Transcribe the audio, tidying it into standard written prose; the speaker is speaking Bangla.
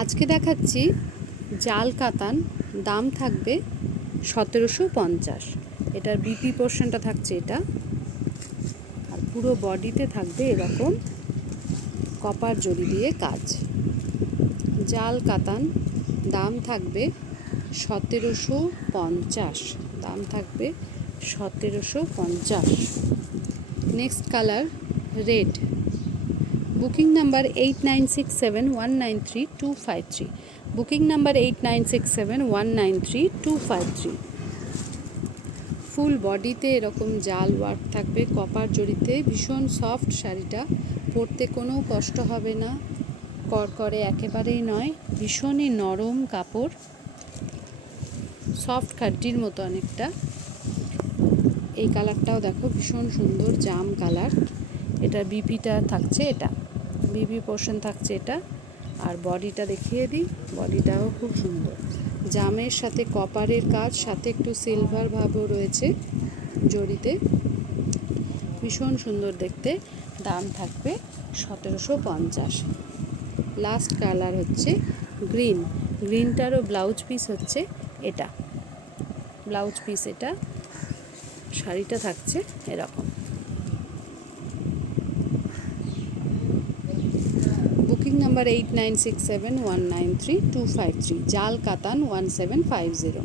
আজকে দেখাচ্ছি জাল কাতান, দাম থাকবে 1750। এটার বিপি পোর্শনটা থাকছে এটা, আর পুরো বডিতে থাকবে এরকম কপার জড়ি দিয়ে কাজ। জাল কাতান, দাম থাকবে 1750, দাম থাকবে 1750। Next colour red, booking number 8967193253, booking number 8967193253। ফুল বডিতে এরকম জাল ওয়ার্ক থাকবে কপার জড়িতে, ভীষণ সফট শাড়িটা, পরতে কোনো কষ্ট হবে না, করকরে একেবারেই নয়, ভীষণই নরম কাপড়, সফট খাড্ডির মতো অনেকটা। এই কালারটাও দেখো ভীষণ সুন্দর, জাম কালার। এটার বিপিটা থাকছে এটা, বিপি পোর্শন থাকছে এটা, আর বডিটা দেখিয়ে দিই, বডিটাও খুব সুন্দর, জামের সাথে কপারের কাজ, সাথে একটু সিলভার ভাবও রয়েছে জড়িতে, ভীষণ সুন্দর দেখতে। দাম থাকবে 1750। লাস্ট কালার হচ্ছে গ্রিন, গ্রিনটারও ব্লাউজ পিস হচ্ছে এটা, ব্লাউজ পিস এটা, শাড়িটা থাকছে এরকম। বুকিং নাম্বার 8967193253, জাল কাতান 1750।